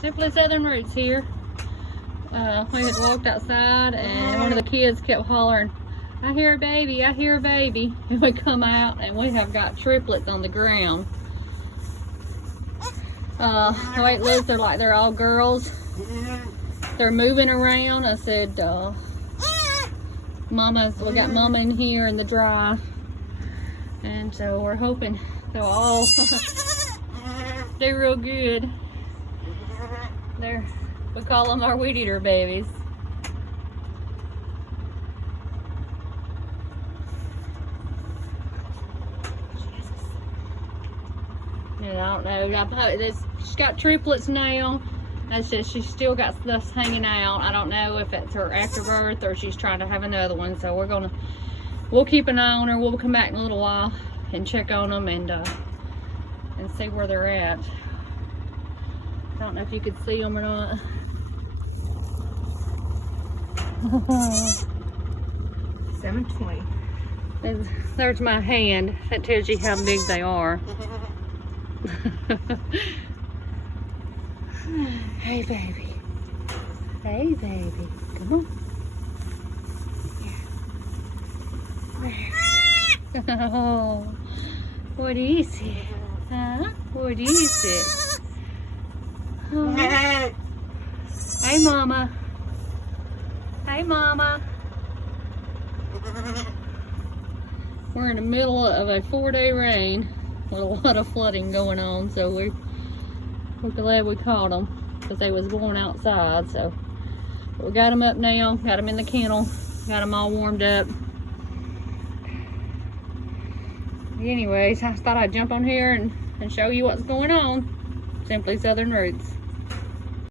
Simply Southern Roots here. We had walked outside and one of the kids kept hollering, "I hear a baby, I hear a baby." And we come out and we have got triplets on the ground. The way it looks, they're all girls. They're moving around. I said, we got Mama in here in the dry. And so we're hoping they'll all do real good. We call them our weed eater babies. And I don't know. She's got triplets now. I said she's still got stuff hanging out. I don't know if it's her afterbirth or she's trying to have another one. So we'll keep an eye on her. We'll come back in a little while and check on them and see where they're at. I don't know if you could see them or not. 720. There's my hand. That tells you how big they are. Hey, baby. Hey, baby. Come on. Oh, what is it? Huh? What is it? Oh. Hey, Mama. Hey, Mama. We're in the middle of a 4-day rain with a lot of flooding going on, so we're glad we caught them because they was going outside. So we got them up now, got them in the kennel, got them all warmed up. Anyways, I thought I'd jump on here and show you what's going on. Simply Southern Roots.